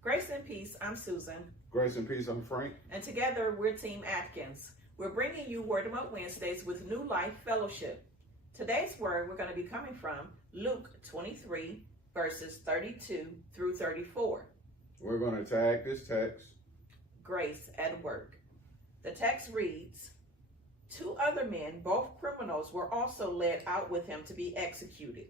Grace and Peace, I'm Susan. Grace and Peace, I'm Frank. And together we're Team Adkins. We're bringing you Word of Mouth Wednesdays with New Life Fellowship. Today's word we're going to be coming from Luke 23, verses 32 through 34. We're going to tag this text, Grace at Work. The text reads, 2 other men, both criminals, were also led out with him to be executed.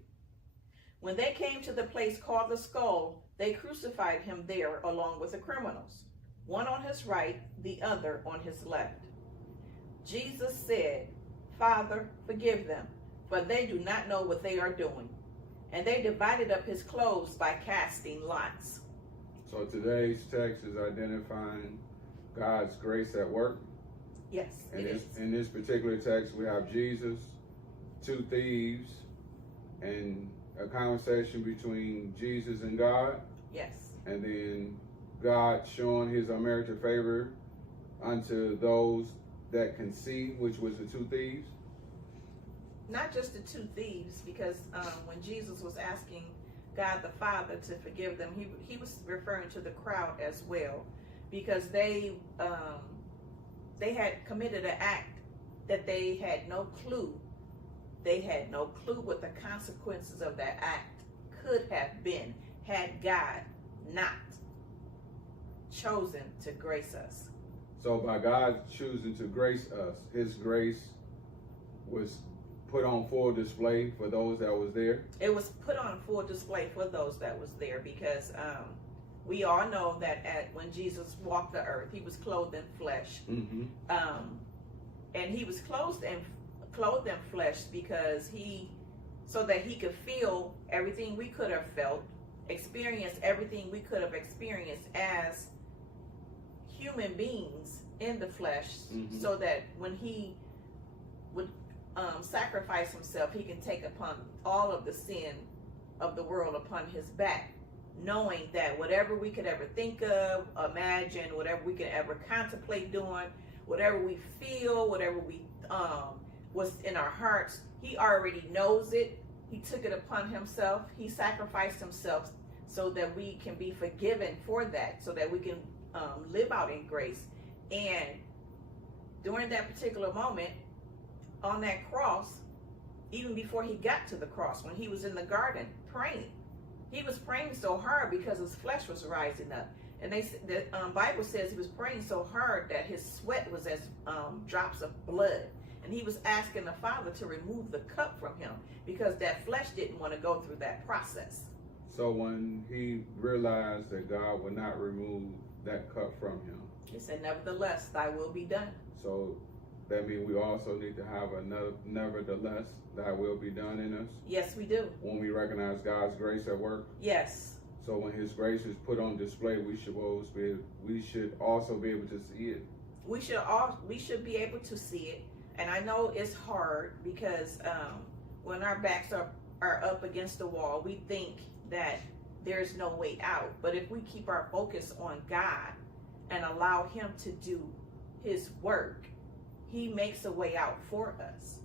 When they came to the place called the Skull, they crucified him there along with the criminals, one on his right, the other on his left. Jesus said, Father, forgive them, for they do not know what they are doing. And they divided up his clothes by casting lots. So today's text is identifying God's grace at work. Yes, in this particular text, we have Jesus, 2 thieves, and a conversation between Jesus and God. Yes. And then God showing his unmerited favor unto those that can see, which was the 2 thieves. Not just the 2 thieves, because when Jesus was asking God the Father to forgive them, he was referring to the crowd as well, because they had committed an act that they had no clue. They had no clue what the consequences of that act could have been had God not chosen to grace us. So by God choosing to grace us, his grace was put on full display for those that was there. It was put on full display for those that was there, because we all know that when Jesus walked the earth, he was clothed in flesh. Mm-hmm. And he was clothed in flesh because so that he could feel everything we could have felt, experience everything we could have experienced as human beings in the flesh, mm-hmm. so that when he would sacrifice himself, he can take upon all of the sin of the world upon his back, knowing that whatever we could ever think of, imagine, whatever we could ever contemplate doing, whatever we feel, whatever we was in our hearts, he already knows it. He took it upon himself. He sacrificed himself so that we can be forgiven for that, so that we can live out in grace. And during that particular moment on that cross, even before he got to the cross, when he was in the garden praying, he was praying so hard because his flesh was rising up. And the Bible says he was praying so hard that his sweat was as drops of blood. And he was asking the Father to remove the cup from him, because that flesh didn't want to go through that process. So when he realized that God would not remove that cup from him, he said, nevertheless, thy will be done. So that means we also need to have another nevertheless, thy will be done in us. Yes, we do. When we recognize God's grace at work. Yes. So when his grace is put on display, we should also be able to see it. We should be able to see it. And I know it's hard, because when our backs are up against the wall, we think that there's no way out. But if we keep our focus on God and allow him to do his work, he makes a way out for us.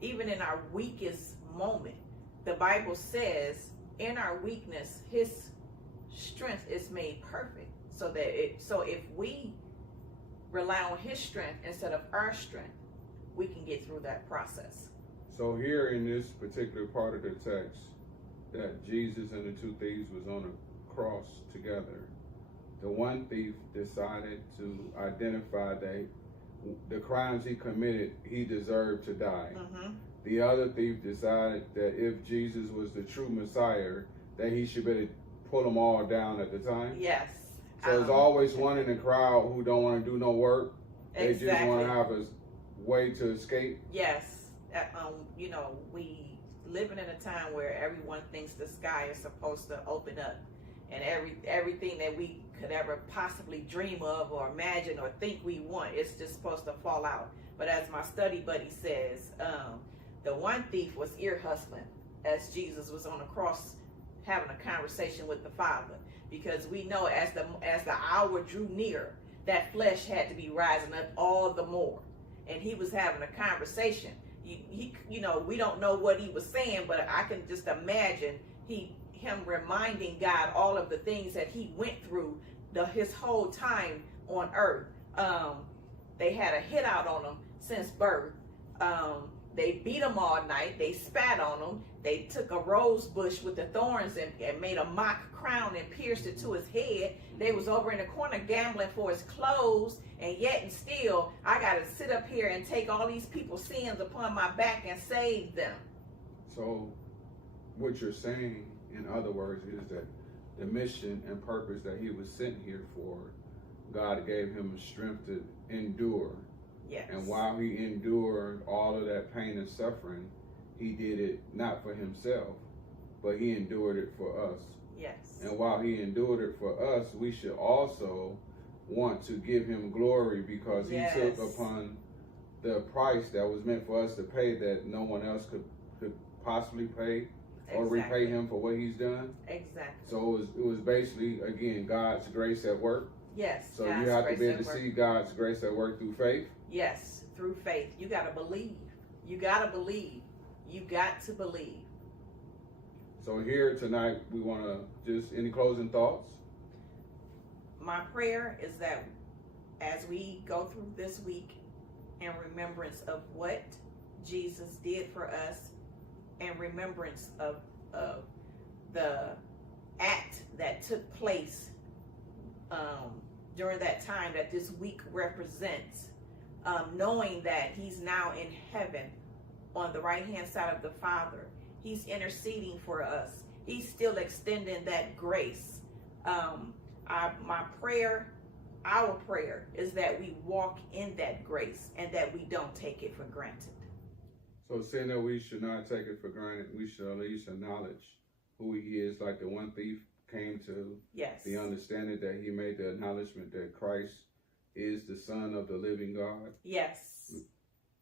Even in our weakest moment, the Bible says, in our weakness, his strength is made perfect. So if we rely on his strength instead of our strength, we can get through that process. So here in this particular part of the text, that Jesus and the 2 thieves was on a cross together, the one thief decided to identify that the crimes he committed, he deserved to die. Mm-hmm. The other thief decided that if Jesus was the true Messiah, that he should better pull them all down at the time. Yes. So there's always one in the crowd who don't want to do no work. They Exactly. just want to have a way to escape. Yes. We living in a time where everyone thinks the sky is supposed to open up, and everything that we could ever possibly dream of or imagine or think we want, it's just supposed to fall out. But as my study buddy says, the one thief was ear hustling as Jesus was on the cross having a conversation with the Father, because we know as the hour drew near, that flesh had to be rising up all the more, and he was having a conversation. We don't know what he was saying, but I can just imagine he him reminding God all of the things that he went through his whole time on earth. They had a hit out on him since birth. They beat him all night. They spat on him. They took a rose bush with the thorns and made a mock crown and pierced it to his head. They was over in the corner gambling for his clothes, and yet and still, I got to sit up here and take all these people's sins upon my back and save them. So what you're saying, in other words, is that the mission and purpose that he was sent here for, God gave him the strength to endure. Yes. And while he endured all of that pain and suffering, he did it not for himself, but he endured it for us. Yes. And while he endured it for us, we should also want to give him glory, because he took upon the price that was meant for us to pay, that no one else could possibly pay or repay him for what he's done. Exactly. So it was basically, again, God's grace at work. Yes. So you have to be able to see God's grace at work through faith. Yes, through faith. You got to believe. You got to believe. You got to believe. So here tonight, we want to just, any closing thoughts? My prayer is that as we go through this week in remembrance of what Jesus did for us, and remembrance of the act that took place during that time that this week represents, knowing that he's now in heaven on the right hand side of the Father. He's interceding for us. He's still extending that grace. My prayer, our prayer, is that we walk in that grace and that we don't take it for granted. So saying that we should not take it for granted, we should at least acknowledge who he is, like the one thief came to the understanding that he made the acknowledgement that Christ is the Son of the living God. Yes.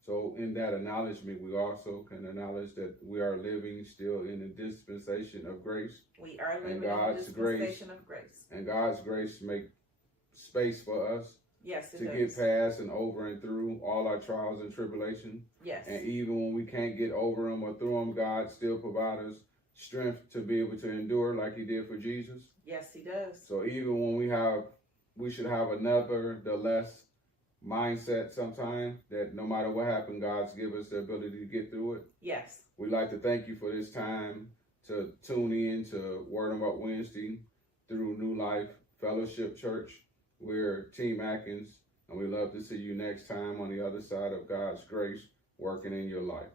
So in that acknowledgement, we also can acknowledge that we are living still in a dispensation of grace. We are living in a dispensation of grace. And God's grace make space for us. Yes, it to does. get past and over and through all our trials and tribulation. Yes. And even when we can't get over them or through them, God still provides us strength to be able to endure like he did for Jesus. Yes, he does. So even when we should have a nevertheless mindset sometimes, that no matter what happened, God's give us the ability to get through it. Yes. We'd like to thank you for this time to tune in to Word and Walk Wednesday through New Life Fellowship Church. We're Team Adkins, and we love to see you next time on the other side of God's grace working in your life.